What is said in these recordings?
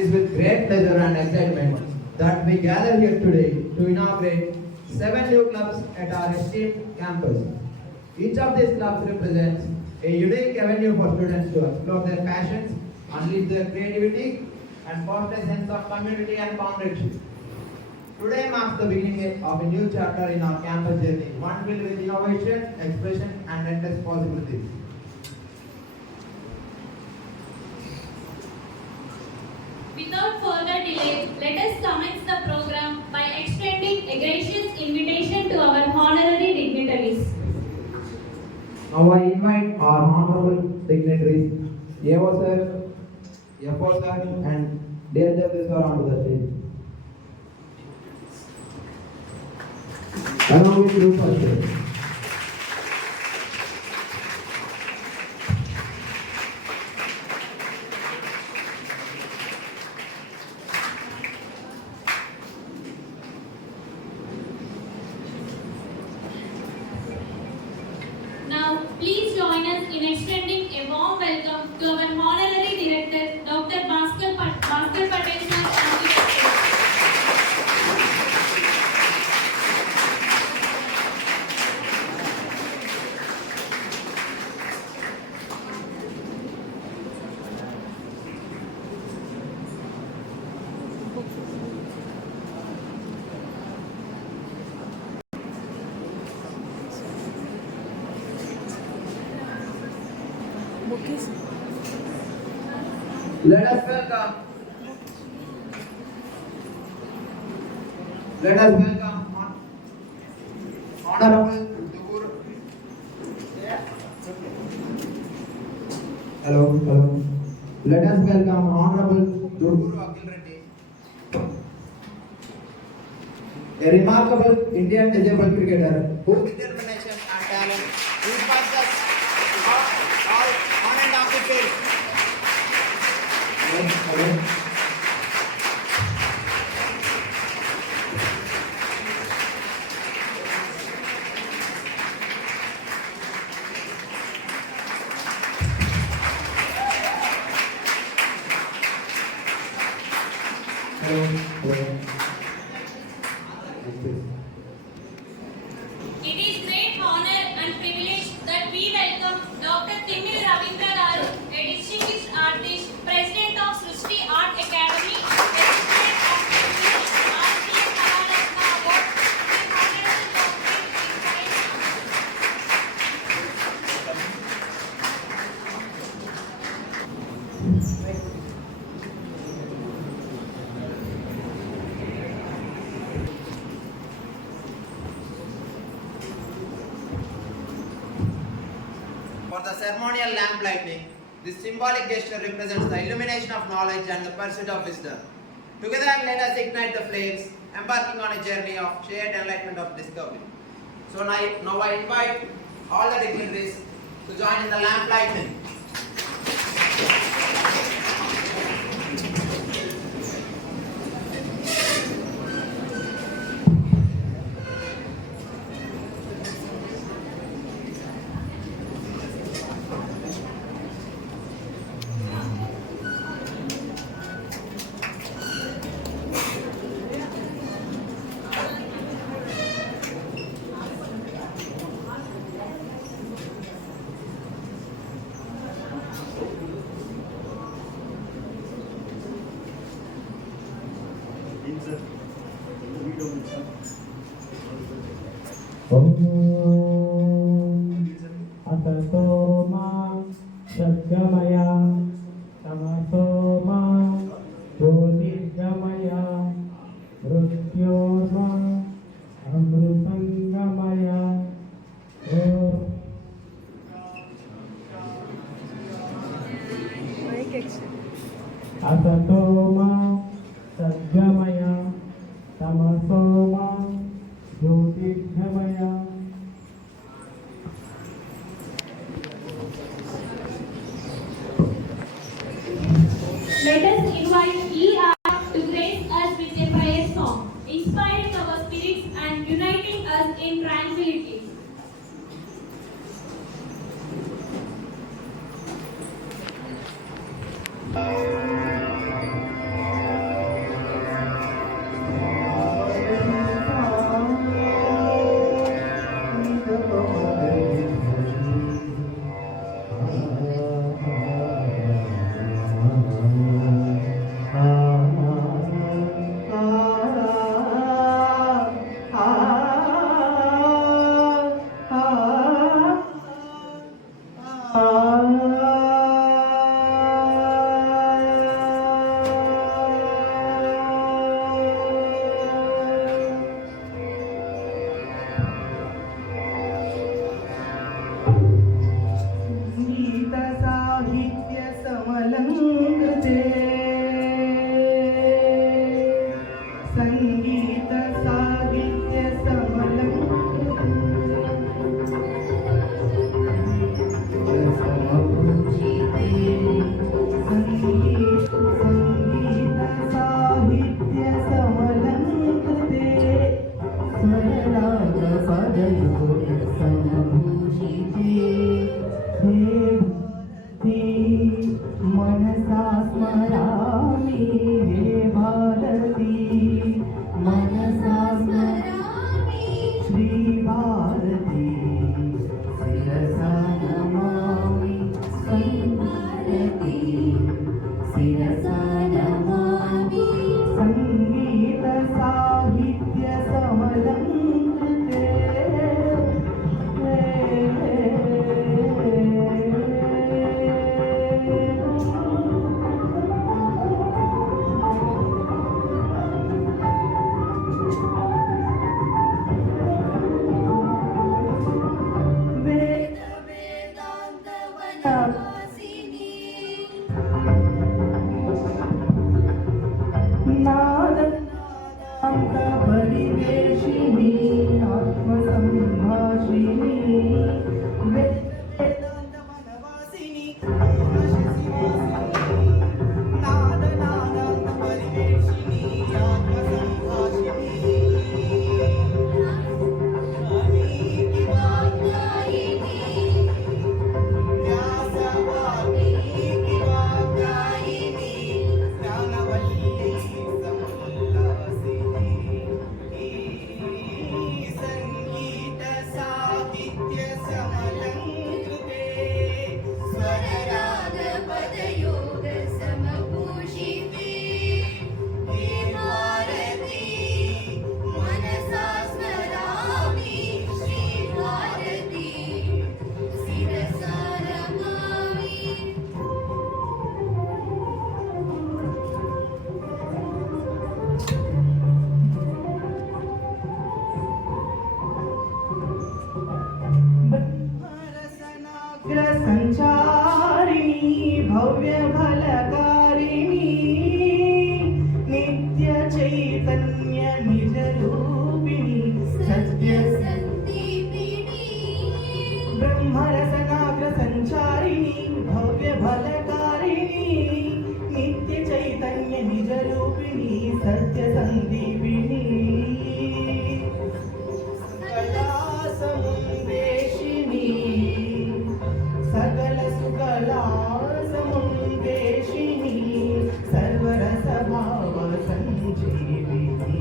is with great pleasure and excitement that we gather here today to inaugurate 7 new clubs at our esteemed campus. Each of these clubs represents a unique avenue for students to explore their passions, unleash their creativity, and foster a sense of community and camaraderie. Today marks the beginning of a new chapter in our campus journey, one filled with innovation, expression, and endless possibilities. Without further delay, let us commence the program by extending a gracious invitation to our honorary dignitaries. Now I invite our honorable dignitaries, AO sir, FO sir, and DSW sir onto the stage. Along with group first. Now, please join us in extending a warm welcome to our honorary director, Dr. Bhaskar Patel sir. Let us welcome. Honorable Dugur. Hello. Let us welcome Honorable Dugur Akil Reddy, a remarkable Indian disabled cricketer whose determination and talent inspires us all on and off the field. Hello. It is great honor and privilege that we welcome Dr. Timmiri Ravindra Garu, a distinguished artist, President of Srishti Art Academy, recipient of the RCA Kalaratna Award, with honorable doctorate in science. For the ceremonial lamp lighting, this symbolic gesture represents the illumination of knowledge and the pursuit of wisdom. Together, let us ignite the flames, embarking on a journey of shared enlightenment of discovery. So now I invite all the dignitaries to join in the lamp lighting. Asato ma Satgamaya Tamaso ma Jyotirgamaya Mrityorma Amrutangamaya Asato ma Satgamaya Tamaso ma Jyotirgamaya. Let us invite ER to grace us with a prayer song, inspiring our spirits and uniting us in tranquility. गीत साहित्य समलंकृते संगीत साहित्य संगीत साहित्य समलंकृते स्वरराग पदयोग समभूषिते हे भारती मनसा स्मरामि हे भारती मनसा स्मरामि श्री भारती शिरसा नमामि श्री भारती शिरसा नमामि संगीत साहित्य समलंकृते नादान्त परिवेशिनी आत्मसंभाषिणी वेदान्त वनवासिनी नादान्त परिवेशिनी आत्मसंभाषिनी स्वामी वाग्दायिनी व्यासवादी वाग्दायिनी ज्ञानवल्ली संगीत साहित्य समलंकृते स्वरराग पदयोग समभूषिते हे भारती मनसा स्मरामि श्री भारती शिरसा नमामि ब्रह्मरसनाग्र संचारिणी भव्य फलकारिणी नित्य चैतन्य निज रूपिणी सत्य संदीपिनी ब्रह्मरसनाग्र संचारिणी भव्य फलकारिणी नित्य चैतन्य निज रूपिणी सत्य संदीपिनी समुन्देशिनी सकल सुकला समुन्देशिनी सर्वरसभाव संजीविनी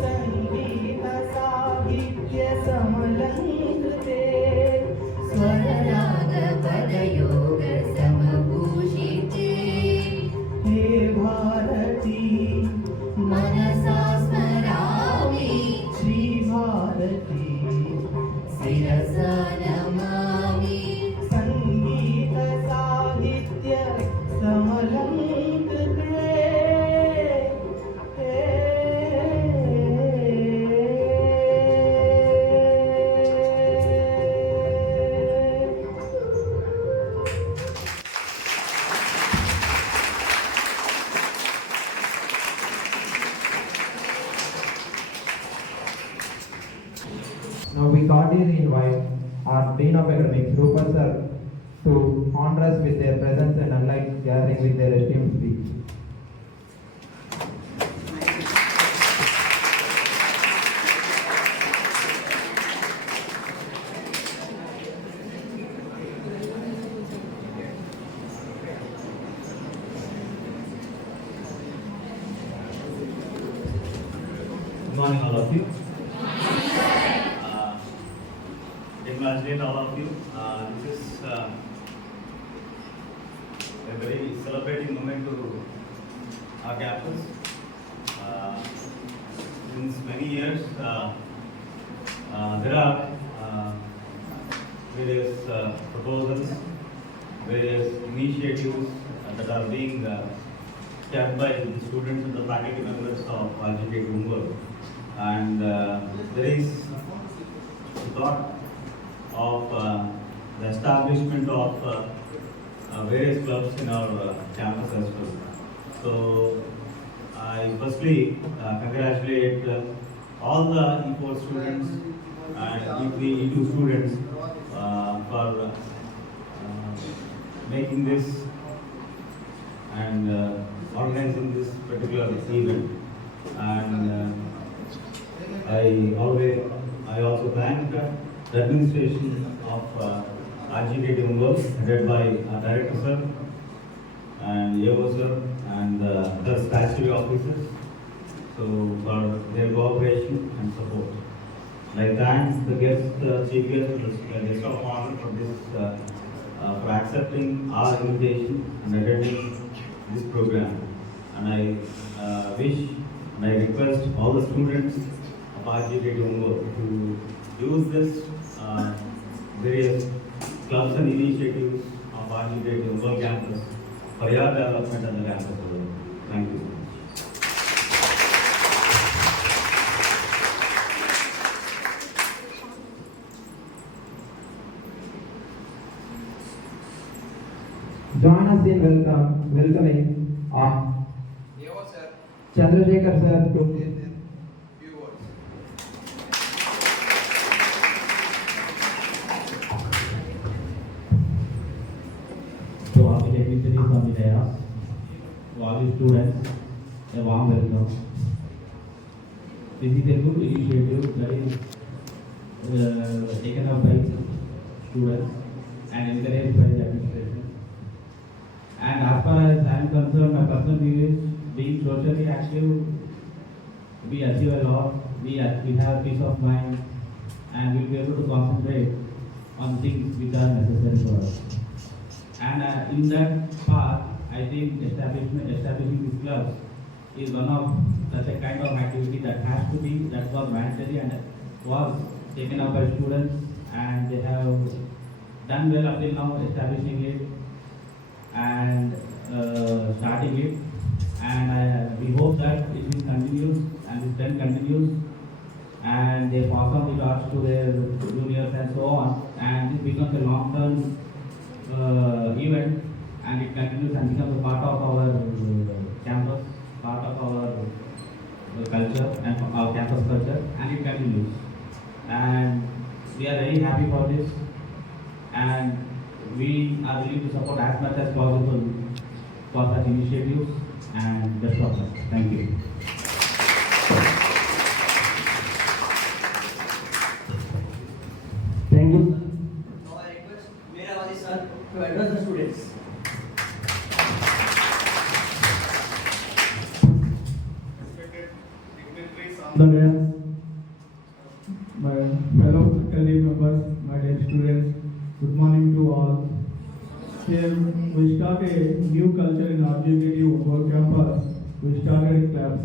संगीत साहित्य समलंकृते स्वरराग पदयोग समभूषिते हे भारती मनसा स्मरामि श्री भारती शिरसा नमामि संगीत साहित्य समलंकृते Now we cordially invite our Dean of Academics, Rupert sir, to honor us with their presence and unlike gathering with their esteemed speech. Good morning, all of you. Congratulate all of you. This is a very celebrating moment to our campus. Since many years, there are various proposals, various initiatives that are being kept by the students and the faculty members of RGK Ungol. And there is thought of the establishment of various clubs in our campus as well. So I firstly congratulate all the E4 students and E3, E2 students for making this and organizing this particular event. And I also thank the administration of RGK Ungol, headed by Director Sir and AO Sir and the statutory officers, so for their cooperation and support. I thank the chief guest, guest of honor for this, for accepting our invitation and attending this program. And I wish and I request all the students of RGK Ungol to use this various clubs and initiatives of RGK Ungol campus for your development on the campus. Thank you. Join us in welcoming Chandrasekhar sir to say a few words. To all the dignitaries on the dais, to all the students, a warm welcome. This is a good initiative that is taken up by students and encouraged by the administration. And as far as I am concerned, my personal view is being socially active, we achieve a lot, we have peace of mind, and we'll be able to concentrate on things which are necessary for us. And in that path, I think establishing these clubs is one of such a kind of activity that was mandatory and was taken up by students, and they have done well up till now establishing it and starting it. And we hope that it will continue and this trend continues, and they pass on the torch to their juniors and so on, and it becomes a long-term event, and it continues and becomes a part of our campus, part of our culture and our campus culture, and it continues. And we are very happy for this, and we are willing to support as much as possible for such initiatives, and best of luck. Thank you. Thank you. Now I request Meerawali sir to address the students. Respected dignitaries The dais, my fellow faculty members, my dear students, good morning to all. Here we start a new culture in RGK Ungol campus. We started clubs.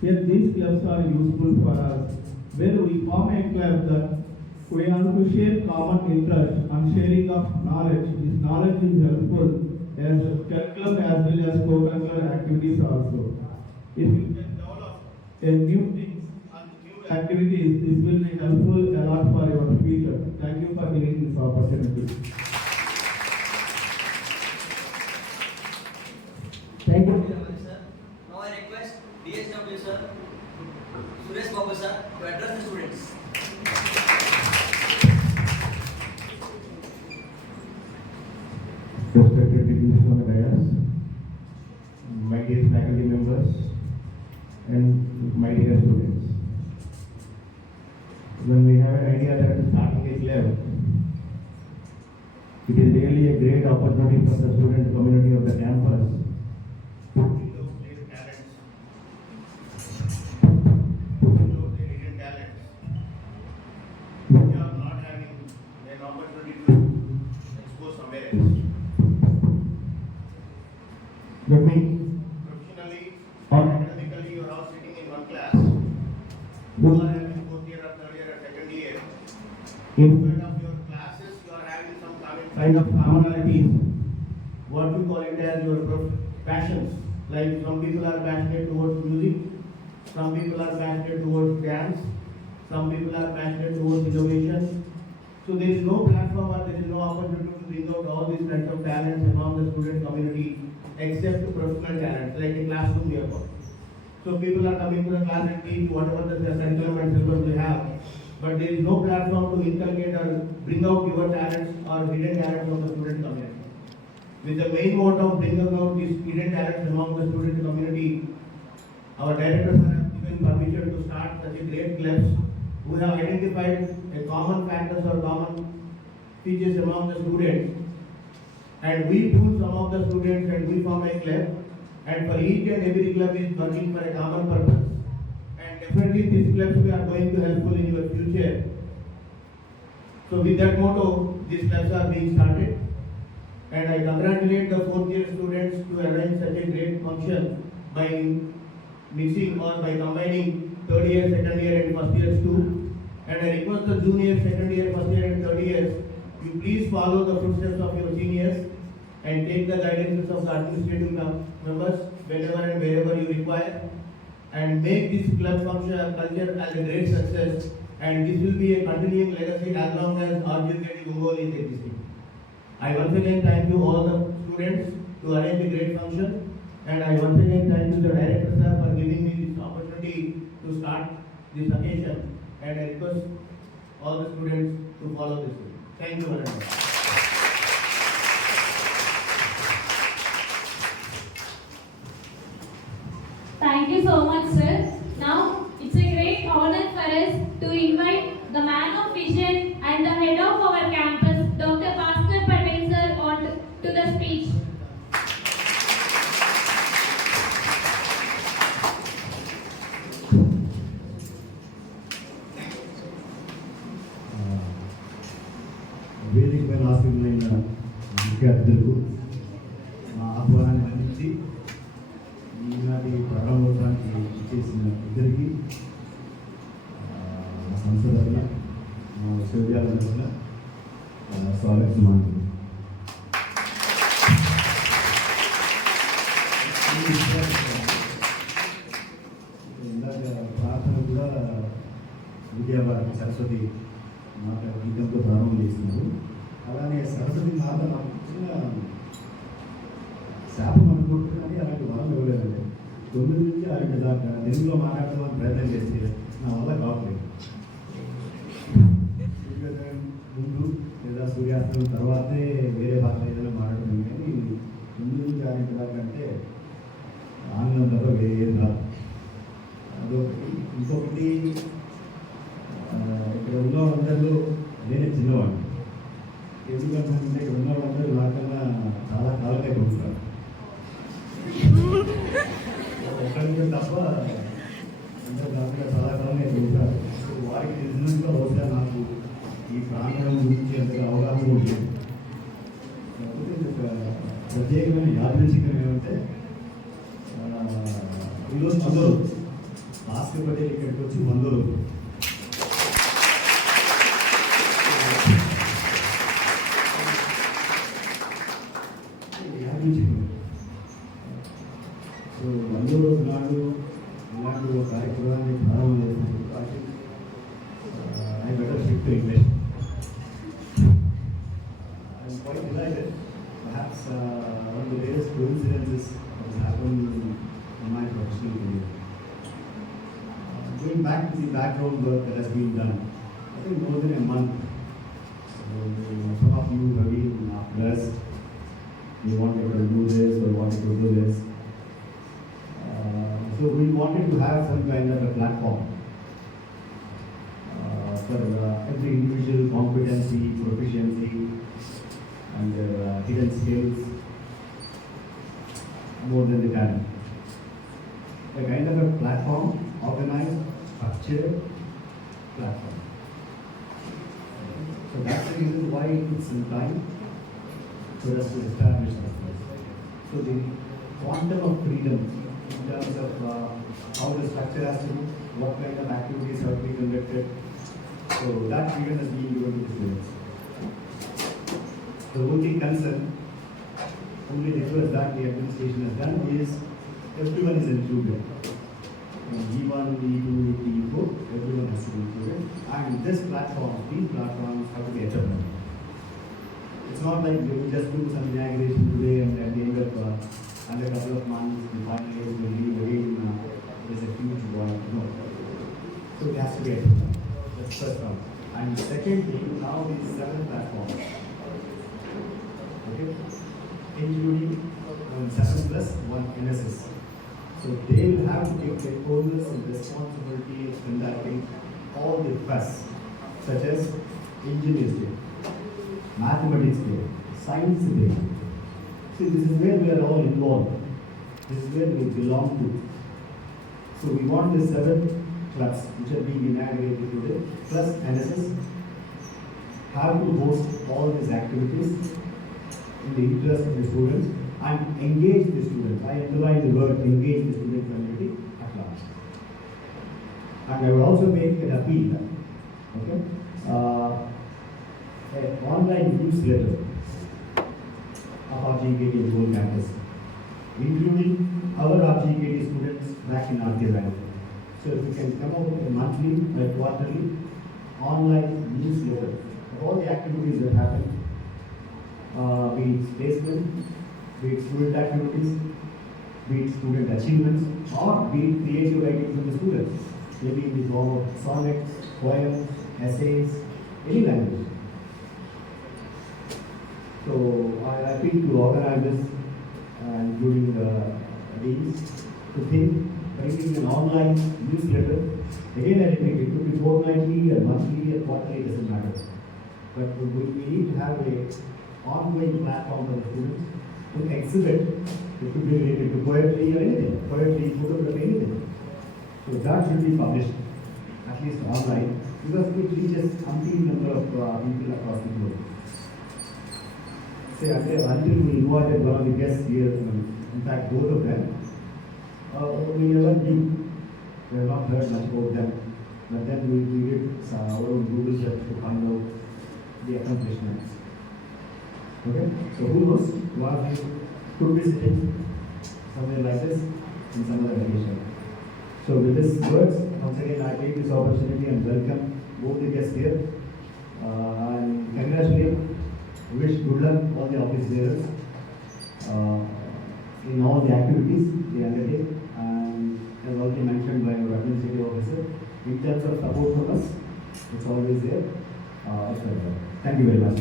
Here these clubs are useful for us. Where we form a club that we have to share common interest and sharing of knowledge. This knowledge is helpful as curriculum as well as co-curricular activities also. If you can develop a new things and new activities, this will be helpful a lot for your future. Thank you for giving this opportunity. Thank you. Meerawali sir. Now I request DSW sir, Suresh Babu sir to address the students. Respected dignitaries on the dais, my dear faculty members, and my dear students. When we have an idea that starting a club, it is really a great opportunity for the student community of the campus to show their talents, to show their hidden talents, which are not having an opportunity to expose somewhere else. That means professionally or academically you are all sitting in one class. You are having fourth year or third year or second year. In front of your classes you are kind of commonalities, what you call it as your passions. Like some people are passionate towards music, some people are passionate towards dance, some people are passionate towards innovation. So there is no platform or there is no opportunity to bring out all these kinds of talents among the student community except professional talents like a classroom we have got. So people are coming to the class and teach whatever the curriculum and syllabus we have, but there is no platform to inculcate or bring out your talents or hidden talents of the student community. With the main motto of bringing out these hidden talents among the student community, our directors have given permission to start such a great clubs who have identified a common factors or common features among the students, and we pull some of the students and we form a club, and for each and every club is working for a common purpose, and definitely these clubs we are going to helpful in your future. So with that motto, these clubs are being started, and I congratulate the fourth year students to arrange such a great function by mixing or by combining third year, second year and first years too. And I request the junior, second year, first year and third years, you please follow the footsteps of your seniors and take the guidances of the administrative members whenever and wherever you require, and make this club function culture as a great success, and this will be a continuing legacy as long as RGKT Ongole is existing. I once again thank you all the students to arrange a great function, and I once again thank you the director sir for giving me this opportunity to start this occasion, and I request all the students to follow this. Thank you very much. Thank you so much, sir. Now, it's a great honor for us to invite the man of vision and the head of our campus, Dr. Bhaskar Patel, sir, on to the speech. వేదిక పైన ఆసీనులైన ముఖ్య అతిథులకు మా ఆహ్వానాన్ని అందించి ఈనాటి ప్రారంభోత్సవానికి ఇచ్చేసిన ఇద్దరికి మా సంస్థ తరఫున మా విశ్వవిద్యాలయం తరఫున స్వాగతిస్తున్నాను. ఇందాక ప్రార్థన కూడా విద్యావారి సరస్వతి మాట గీతంతో ప్రారంభం చేస్తున్నారు. అలానే సరస్వతి మాట నాకు చిన్న శాపం అనుకుంటున్నాను, అలాంటి వరం ఇవ్వలేదండి. 9 నుంచి 5 దాకా తెలుగులో మాట్లాడదామని ప్రయత్నం చేస్తే నా వల్ల కావట్లేదు. సూర్యోదయం ముందు లేదా సూర్యాస్తమయం తర్వాతే వేరే భాష ఏదైనా మాట్లాడడం, కానీ 9 నుంచి 6 దాకా అంటే ఆంగ్లం తప్ప వేరే ఏం రాదు. అదొకటి. ఇంకొకటి, ఇక్కడ ఉన్న వాళ్ళందరూ నేనే చిన్నవాడిని. ఎందుకంటే ఇక్కడ ఉన్న వాళ్ళందరూ నాకన్నా చాలా కాలంగా ఉంటారు. ఒక్కరికి తప్ప అందరూ కాకుండా చాలా కాలంగా ఉంటారు. వారికి తెలిసినంత బహుశా నాకు ఈ ప్రాంగణం గురించి అంతగా అవగాహన ఉంటుంది. కాకపోతే ఒక ప్రత్యేకమైన యాదృచ్ఛికం ఏమంటే, ఈరోజు 100 రోజులు భాస్కర్ పటేల్ ఇక్కడికి వచ్చి 100 రోజులు. సో 100 రోజు నాడు ఇలాంటి ఒక కార్యక్రమాన్ని ప్రారంభం చేసినప్పుడు I better shift to English. I'm quite delighted. Perhaps one of the latest coincidences that has happened in my professional career. Going back to the background work that has been done, I think more than a month. Some of you have been blessed. You wanted to do this or wanted to do this. So we wanted to have some kind of a platform for every individual competency, proficiency, and hidden skills, more than the talent. A kind of a platform, organized, structured platform. So that's the reason why it took some time for us to establish that place. So the quantum of freedom in terms of how the structure has to be, what kind of activities have to be conducted. So that freedom has been given to the students. The only concern, only request that the administration has done is everyone is included. E1, E2, E4, everyone has to be included. And this platform, these platforms have to be attended. It's not like we will just do some inauguration today and at the end of under a couple of months, the final years will leave again. There's a huge one. No. So it has to be attended. That's first one. And secondly, now these 7 platforms. Okay? Including 7 plus 1 NSS. So they will have to take their owners and responsibility of conducting all the fuss, such as Engineers Day, Mathematics Day, Science Day. See, this is where we are all involved. This is where we belong to. So we want the 7 clubs which are being inaugurated today, plus NSS, have to host all these activities in the interest of the students and engage the students. I underline the word engage the student community at large. And I will also make an appeal. Okay? An online newsletter of RGKT whole campus, including our RGKT students back in RK. So if we can come up with a monthly or quarterly online newsletter of all the activities that happen, be it placement, be it student activities, be it student achievements, or be it creative writing from the students, maybe in the form of sonnets, poems, essays, any language. So I appeal to organizers, including the deans, to think bringing an online newsletter. Again, I repeat, it could be fortnightly or monthly or quarterly, it doesn't matter. But we need to have an ongoing platform for the students to exhibit. It could be related to poetry or anything, poetry, photography, anything. So that should be published, at least online, because it reaches umpteen number of people across the globe. Say, until we invited one of the guests here, in fact, both of them, we never knew. We have not heard much about them. But then we did our own Google search to find out the accomplishments. Okay? So who knows? One of you could be sitting somewhere like this in some other location. So with these words, once again I take this opportunity and welcome both the guests here. And congratulate, wish good luck all the office bearers in all the activities they undertake. And as already mentioned by our administrative officer, in terms of support from us, it's always there. Thank you very much.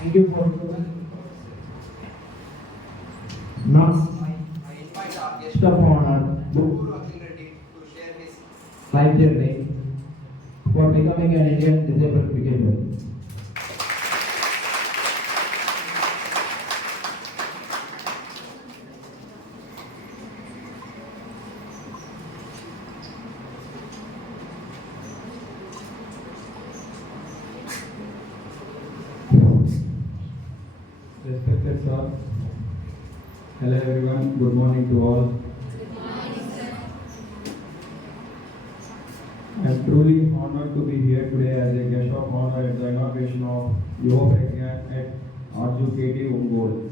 Thank you for now. I invite our guest Guest of honor, Guru Akhil Reddy, to share his life journey for becoming an Indian disabled cricketer. Respected sir, hello everyone, good morning to all. I am truly honored to be here today as a guest of honor at the inauguration of Yuva Pragyan at RGKT Ongole.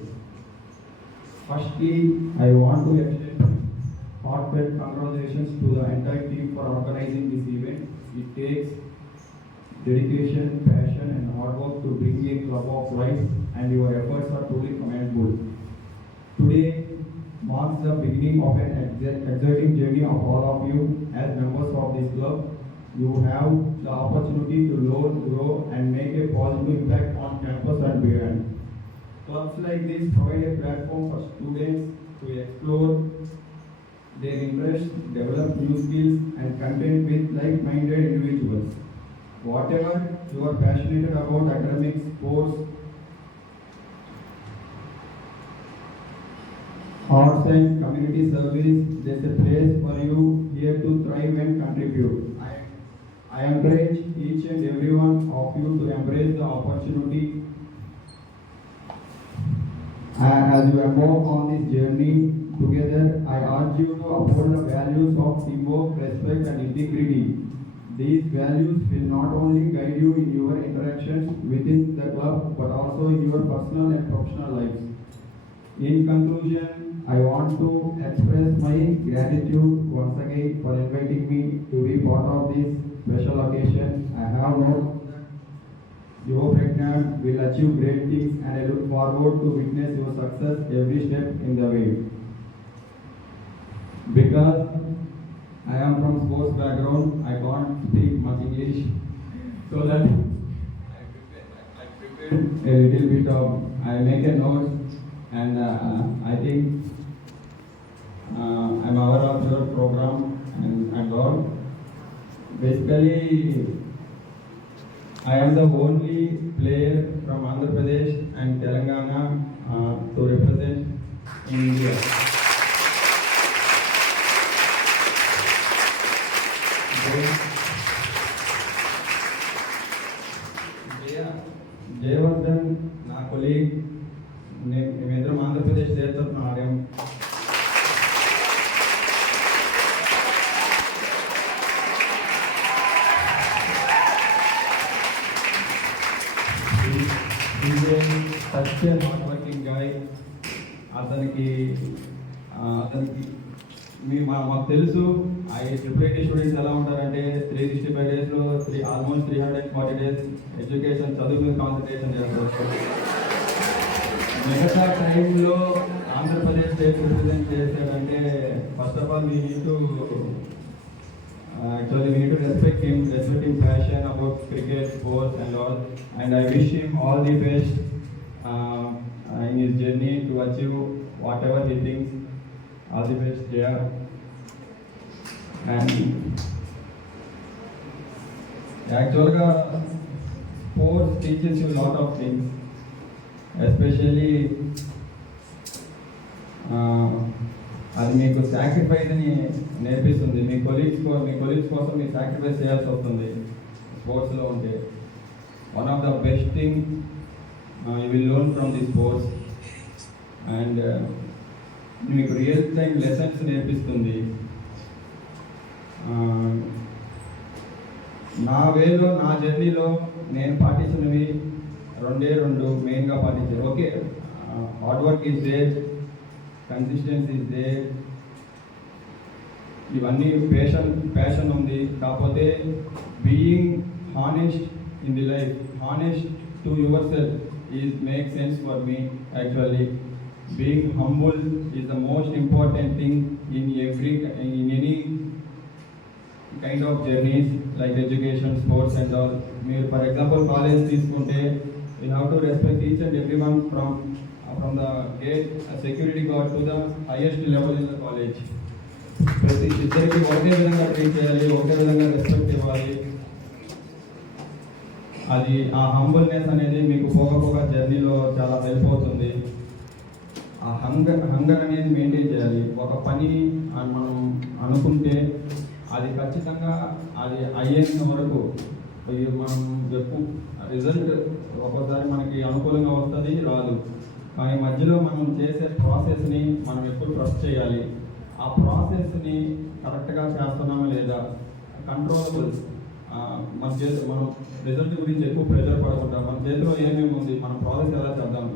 Firstly, I want to extend heartfelt congratulations to the entire team for organizing this event. It takes dedication, passion and hard work to bring a club of life, and your efforts are truly commendable. Today marks the beginning of an exciting journey of all of you as members of this club. You have the opportunity to learn, grow and make a positive impact on campus and beyond. Clubs like this provide a platform for students to explore their interests, develop new skills and connect with like-minded individuals. Whatever you are passionate about, academics, sports, arts and community service, there's a place for you here to thrive and contribute. I encourage each and every one of you to embrace the opportunity as you embark on this journey. Together, I urge you to uphold the values of teamwork, respect, and integrity. These values will not only guide you in your interactions within the club, but also in your personal and professional lives. In conclusion, I want to express my gratitude once again for inviting me to be part of this special occasion. I have no doubt that your pregnant will achieve great things, and I look forward to witness your success every step in the way. Because I am from sports background, I can't speak much English, so that I prepared a little bit of, I make a note, and I think I'm aware of your program and all. Basically, I am the only player from Andhra Pradesh and Telangana to represent India. Jayavardhan నా కొలీగ్, మేమిద్దరం ఆంధ్రప్రదేశ్ తరఫున ఆడాం. Such hard working guy. అతనికి మాకు తెలుసు triple students ఎలా ఉంటారంటే 365 డేస్లో ఆల్మోస్ట్ 340 డేస్ ఎడ్యుకేషన్ చదువు మీద కాన్సన్ట్రేషన్ చేస్తారు. మిగతా టైంలో ఆంధ్రప్రదేశ్ స్టేట్ రిప్రజెంట్ చేశాడంటే first of all we need to respect him passion about cricket, sports and all, and I wish him all the best in his journey to achieve whatever he thinks. All the best, Jaya. And actually, sports teaches you a lot of things, especially అది మీకు సాక్రిఫైస్ అని నేర్పిస్తుంది. మీ కొలీగ్స్ కోసం మీరు సాక్రిఫైస్ చేయాల్సి వస్తుంది స్పోర్ట్స్లో ఉంటే. One of the best thing you will learn from the sports, and మీకు రియల్ టైం లెసన్స్ నేర్పిస్తుంది. నా వేలో నా జర్నీలో నేను పాటించినవి రెండు మెయిన్గా పాటించాను. Okay, hard work is there, consistency is there, ఇవన్నీ ప్యాషన్ ఉంది. కాకపోతే being honest in the life, honest to your self is make sense for me. Actually being humble is the most important thing in any kind of journeys like education, sports and all. మీరు for example college తీసుకుంటే you have to respect each and every one from the gate security guard to the highest level in the college. ప్రతి ఇద్దరికి ఒకే విధంగా ట్రీట్ చేయాలి, ఒకే విధంగా రెస్పెక్ట్ ఇవ్వాలి. అది ఆ హంబుల్నెస్ అనేది మీకు పోగా జర్నీలో చాలా హెల్ప్ అవుతుంది. ఆ హంగర్ అనేది మెయింటైన్ చేయాలి. ఒక పని మనం అనుకుంటే అది ఖచ్చితంగా అది అయ్యేంత వరకు మనం ఎక్కువ రిజల్ట్ ఒక్కోసారి మనకి అనుకూలంగా వస్తుంది, రాదు. కానీ మధ్యలో మనం చేసే ప్రాసెస్ని మనం ఎప్పుడు ట్రస్ట్ చేయాలి. ఆ ప్రాసెస్ని కరెక్ట్గా చేస్తున్నామా లేదా, కంట్రోలబుల్. మనం రిజల్ట్ గురించి ఎక్కువ ప్రెషర్ పడకుండా మన చేతిలో ఏమేమి ఉంది, మన ప్రాసెస్ ఎలా చేద్దాం.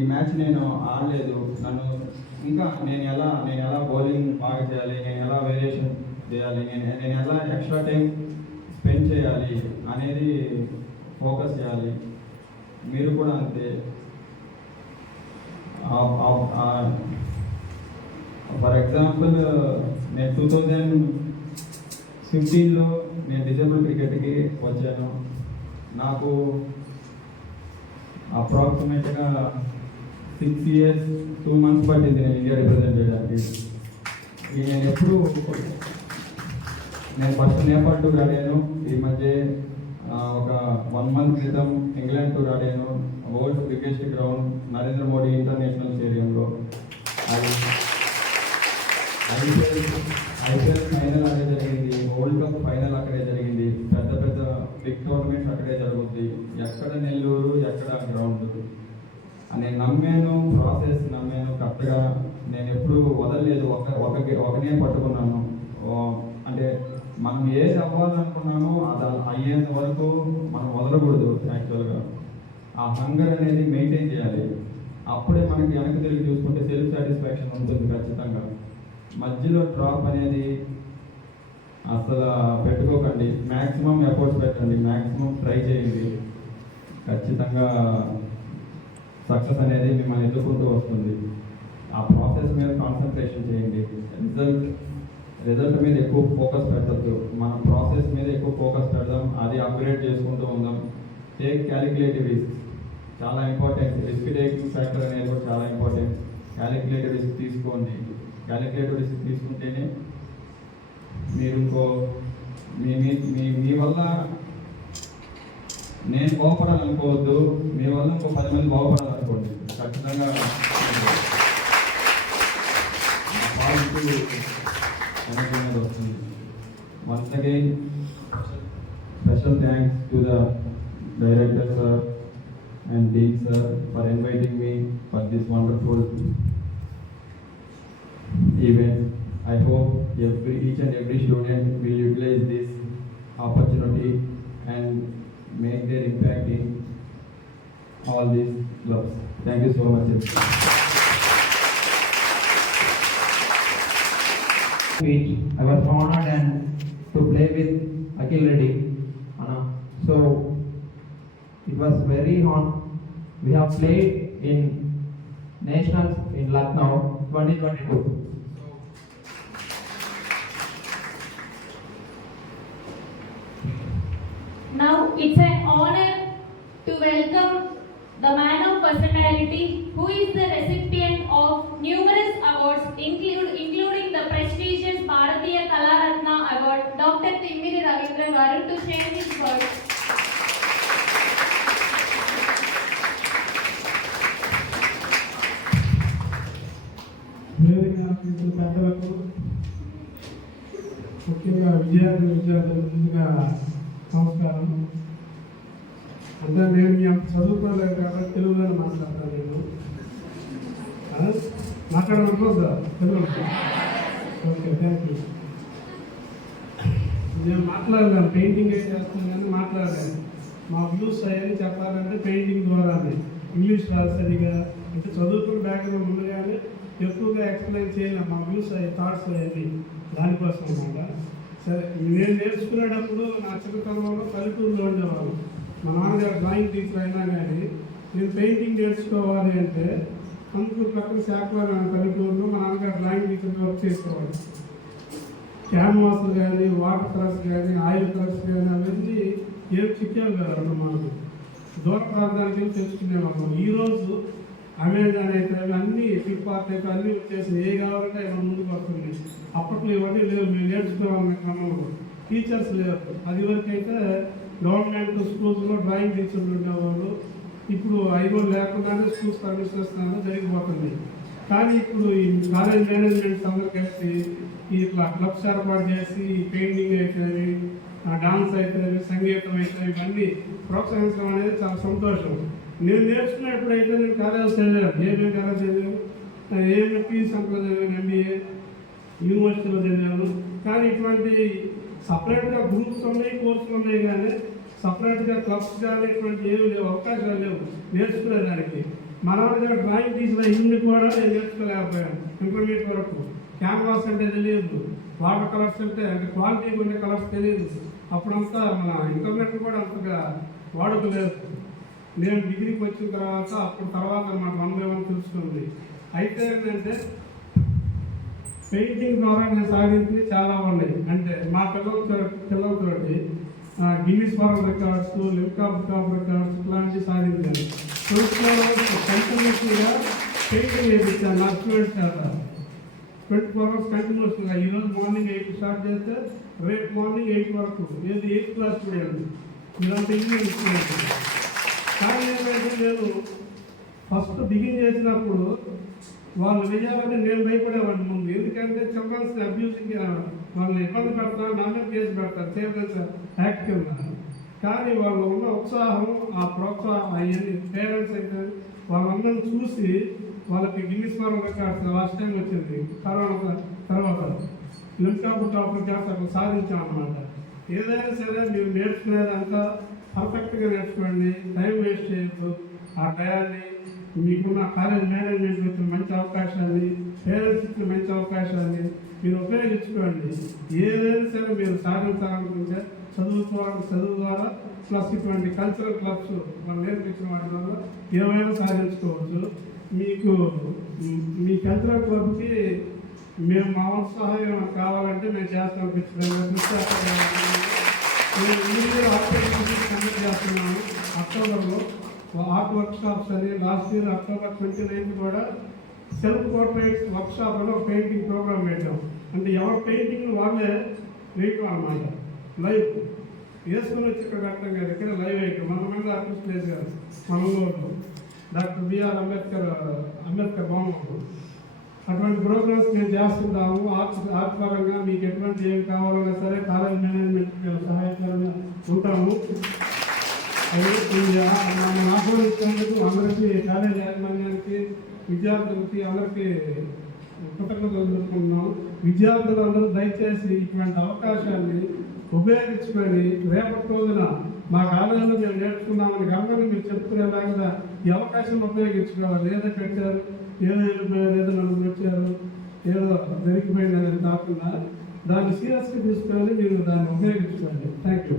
ఈ మ్యాచ్ నేను ఆడలేదు, నేను ఎలా బౌలింగ్ బాగా చేయాలి, నేను ఎలా వేరియేషన్ చేయాలి, నేను ఎలా ఎక్స్ట్రా టైం స్పెండ్ చేయాలి అనేది ఫోకస్ చేయాలి. మీరు కూడా అంతే. ఫర్ ఎగ్జాంపుల్ నేను 2015లో నేను డిజేబుల్ క్రికెట్కి వచ్చాను. నాకు అప్రాక్సిమేట్గా 6 years 2 months పట్టింది నేను ఇండియా రిప్రజెంట్ చేయడానికి. నేను ఫస్ట్ నేపాల్ టూర్ ఆడాను. ఈ మధ్య ఒక 1 month క్రితం ఇంగ్లాండ్ టూర్ ఆడాను. World biggest ground Narendra Modi ఇంటర్నేషనల్ స్టేడియంలో. ఐపీఎల్ ఫైనల్ అక్కడే జరిగింది, వరల్డ్ కప్ ఫైనల్ అక్కడే జరిగింది, పెద్ద బిగ్ టోర్నమెంట్స్ అక్కడే జరుగుతుంది. ఎక్కడ నెల్లూరు, ఎక్కడ గ్రౌండ్. నేను నమ్మాను, ప్రాసెస్ నమ్మాను, కరెక్ట్గా నేను ఎప్పుడు వదలలేదు, ఒకనే పట్టుకున్నాను. అంటే మనం ఏది అవ్వాలనుకున్నామో అది అయ్యేంత వరకు మనం వదలకూడదు. యాక్చువల్గా ఆ హంగర్ అనేది మెయింటైన్ చేయాలి. అప్పుడే మనకి వెనక్కి తిరిగి చూసుకుంటే సెల్ఫ్ సాటిస్ఫాక్షన్ ఉంటుంది ఖచ్చితంగా. మధ్యలో డ్రాప్ అనేది అసలు పెట్టుకోకండి. మ్యాక్సిమం ఎఫర్ట్స్ పెట్టండి, మ్యాక్సిమం ట్రై చేయండి. ఖచ్చితంగా సక్సెస్ అనేది మిమ్మల్ని ఎదుర్కొంటూ వస్తుంది. ఆ ప్రాసెస్ మీద కాన్సన్ట్రేషన్ చేయండి. రిజల్ట్ మీద ఎక్కువ ఫోకస్ పెట్టద్దు. మన ప్రాసెస్ మీద ఎక్కువ ఫోకస్ పెడదాం, అది అప్గ్రేడ్ చేసుకుంటూ ఉందాం. టేక్ క్యాలిక్యులేటివ్ రిస్క్, చాలా ఇంపార్టెంట్. రిస్క్ టేకింగ్ ఫ్యాక్టర్ అనేది కూడా చాలా ఇంపార్టెంట్. క్యాలిక్యులేటివ్ రిస్క్ తీసుకోండి. క్యాలిక్యులేటివ్ రిస్క్ తీసుకుంటేనే మీరు మీ వల్ల నేను బాగుపడాలనుకోవద్దు, మీ వల్ల ఇంకో 10 మంది బాగుపడాలనుకోండి. ఖచ్చితంగా ఎనర్జీ అనేది వస్తుంది. Once again special thanks to the director sir and Dean sir for inviting me for this wonderful event. I hope each and every student will utilize this opportunity and make their impact in all these clubs. Thank you so much. I was honored and to play with Akhil Reddy. So it was very on. We have played in nationals in Lucknow 2022. Now it's an honor to welcome the man of personality who is the recipient of numerous awards including the prestigious Bharatiya Kala Ratna Award, Dr. Timmiri Ravindra garu, to share his words. పెద్దలకు, ముఖ్యంగా విద్యార్థులు ముందుగా నమస్కారం. అంటే నేను మీ అంత చదువుకోలేదు కాబట్టి తెలుగులోనే మాట్లాడతాను. నేను మాట్లాడమనుకోద్దా తెలుగు? Okay, thank you. నేను మాట్లాడలేను, పెయింటింగ్ ఏం చేస్తాను కానీ మాట్లాడలేను. మా వ్యూస్ అవన్నీ చెప్పాలంటే పెయింటింగ్ ద్వారానే. ఇంగ్లీష్ రాదు సరిగా, అంటే చదువుకున్న బ్యాక్గ్రౌండ్ ఉండగానే ఎక్కువగా ఎక్స్ప్లెయిన్ చేయలేము. మా వ్యూస్ అయ్యి థాట్స్ అవన్నీ దానికోసం అన్నమాట. సరే, నేను నేర్చుకునేటప్పుడు నా చిన్నతనంలో పల్లెటూరులో ఉండేవాళ్ళు. మా నాన్నగారు డ్రాయింగ్ టీచర్ అయినా కానీ నేను పెయింటింగ్ నేర్చుకోవాలి అంటే అందుకు పక్కన శాఖలో పల్లెటూరులో మా నాన్నగారు డ్రాయింగ్ టీచర్గా వర్క్ చేసుకోవాలి. క్యాన్వాస్లు కానీ, వాటర్ కలర్స్ కానీ, ఆయిల్ కలర్స్ కానీ అవన్నీ ఏం చిక్కావు కదా మాకు. దూర ప్రాంతానికి తెలుసుకునేవాళ్ళం. ఈరోజు అమెజాన్ అయితే అన్నీ, ఫ్లిప్కార్ట్ అయితే అన్నీ వచ్చేసి ఏ కావాలంటే మన ముందుకు వస్తుంది. అప్పట్లో ఇవన్నీ లేవు, మేము నేర్చుకోవాలనే క్రమంలో టీచర్స్ లేవు. అది వరకు అయితే గవర్నమెంట్ స్కూల్స్లో డ్రాయింగ్ టీచర్లు ఉండేవాళ్ళు. ఇప్పుడు అవి లేకుండానే స్కూల్స్ పర్మిషన్స్ జరిగిపోతుంది. కానీ ఇప్పుడు ఈ కాలేజ్ మేనేజ్మెంట్స్ అందరూ కలిసి ఇట్లా క్లబ్స్ ఏర్పాటు చేసి పెయింటింగ్ అయితేవి, డాన్స్ అయితేవి, సంగీతం అయితే ఇవన్నీ ప్రోత్సహించడం అనేది చాలా సంతోషం. నేను నేర్చుకున్నప్పుడైతే నేను కాలేజ్ చదివాను. ఏమేమి కాలేజ్ చదివాను, ఏఎంపీ సెంటర్లో చదివాను, MBA యూనివర్సిటీలో చదివాను. కానీ ఇటువంటి సపరేట్గా గ్రూప్స్ ఉన్నాయి, కోర్సులు ఉన్నాయి, కానీ సపరేట్గా క్లబ్స్ కానీ ఇటువంటి ఏమి లేవు, అవకాశాలు లేవు నేర్చుకునేదానికి. మా నాన్నగారు డ్రాయింగ్ తీసిన ఇన్ని కూడా నేను నేర్చుకోలేకపోయాను. ఇంటర్మీడియట్ వరకు క్యాన్వాస్ అంటే తెలియదు, వాటర్ కలర్స్ అంటే క్వాలిటీ ఉండే కలర్స్ తెలియదు. అప్పుడంతా మన ఇంటర్నెట్ కూడా అంతగా వాడుకోలేదు. నేను డిగ్రీకి వచ్చిన తర్వాత అన్నమాట 1 by 1 తెలుసుకుంది. అయితే ఏంటంటే పెయింటింగ్ ద్వారా నేను సాధించింది చాలా ఉన్నాయి. అంటే మా పిల్లలతోటి Guinness world records, Limca book of records ఇట్లాంటివి సాధించాను. కంటిన్యూస్గా పెయింటింగ్ వేయించాను నా స్టూడెంట్స్ చేత. 24 hours కంటిన్యూస్గా. ఈరోజు మార్నింగ్ 8 స్టార్ట్ చేస్తే రేపు మార్నింగ్ 8 వరకు. ఏది 8th క్లాస్ స్టూడెంట్, ఇదంతా ఇంగ్లీష్ స్టూడెంట్. కానీ ఏంటంటే నేను ఫస్ట్ బిగిన్ చేసినప్పుడు వాళ్ళు వేయాలంటే నేను భయపడేవాడిని ముందు. ఎందుకంటే చిల్డ్రన్స్ అబ్యూజింగ్, వాళ్ళని ఇబ్బంది పెడతారు, నా మీద కేసు పెడతారు చైల్డ్ యాక్ట్ కింద. కానీ వాళ్ళు ఉన్న ఉత్సాహం, ఆ ప్రోత్సాహం అవన్నీ పేరెంట్స్ అయితే వాళ్ళందరినీ చూసి వాళ్ళకి Guinness world records last time వచ్చింది కరోనా తర్వాత లిమ్కా బుక్ ఆఫ్ రికార్డ్స్ అక్కడ సాధించాం అన్నమాట. ఏదైనా సరే మీరు నేర్చుకునేదంతా పర్ఫెక్ట్గా నేర్చుకోండి, టైం వేస్ట్ చేయొద్దు. ఆ టయాన్ని మీకున్న కాలేజ్ మేనేజ్మెంట్ ఇచ్చిన మంచి అవకాశాన్ని, పేరెంట్స్ ఇచ్చిన మంచి అవకాశాన్ని మీరు ఉపయోగించుకోండి. ఏదైనా సరే మీరు సాధించాలనుకుంటే చదువు ద్వారా ప్లస్ ఇటువంటి కల్చరల్ క్లబ్స్ మనం నేర్పించిన వాటి వల్ల ఏమైనా సాధించుకోవచ్చు. మీకు మీ కల్చరల్ క్లబ్కి మేము మా సహాయం కావాలంటే మేము చేస్తాం. కండక్ట్ చేస్తున్నాము అక్టోబర్లో ఆర్ట్ వర్క్ షాప్స్ అని. లాస్ట్ ఇయర్ అక్టోబర్ 29 కూడా సెల్ఫ్ పోర్ట్రేట్స్ వర్క్ షాప్ అని ఒక పెయింటింగ్ ప్రోగ్రామ్ పెట్టాం. అంటే ఎవరి పెయింటింగ్ వాళ్ళే వేయటం అన్నమాట. లైవ్ వేసుకుని వచ్చి ఇక్కడ పెట్టడం కాదు, ఇక్కడ లైవ్ వేయటం. మన మీద ఆర్టిస్ట్ లేదు గారు, మన ఊళ్ళో డాక్టర్ బిఆర్ అంబేద్కర్ భవనం. అటువంటి ప్రోగ్రామ్స్ మేము చేస్తుంటాము. ఆర్ట్ పరంగా మీకు ఎటువంటి ఏమి కావాలన్నా సరే కాలేజ్ మేనేజ్మెంట్ సహాయకరంగా ఉంటాము. మనం ఆహ్వానించినందుకు అందరికీ కాలేజ్ యాజమాన్యానికి, విద్యార్థులకి అందరికీ కృతజ్ఞతలు తెలుపుకుంటున్నాం. విద్యార్థులందరూ దయచేసి ఇటువంటి అవకాశాన్ని ఉపయోగించుకొని రేపటి రోజున మా కాలేజీలో మేము నేర్చుకున్నామని గమని మీరు చెప్పుకునేలాగా ఈ అవకాశం ఉపయోగించుకోవాలి. ఏదో పెట్టారు, ఏదో వెళ్ళిపోయారు, ఏదో నలుగురు వచ్చారు, ఏదో జరిగిపోయింది అనేది కాకుండా దాన్ని సీరియస్గా తీసుకొని మీరు దాన్ని ఉపయోగించుకోండి. Thank you.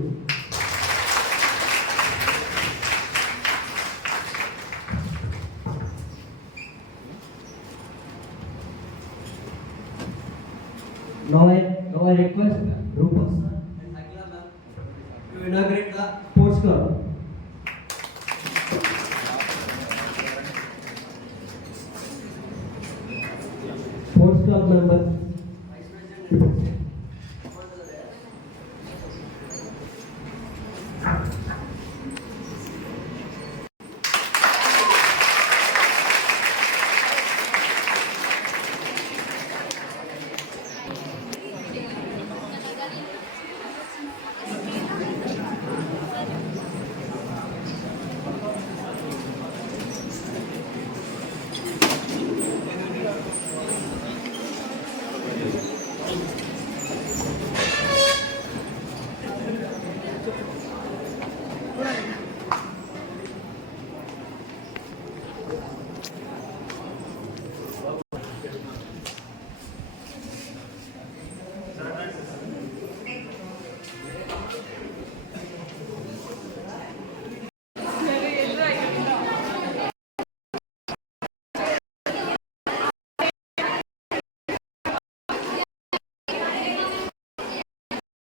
Now I request Rupa Sir and Akhila ma'am to inaugurate the Sports Club. Sports Club member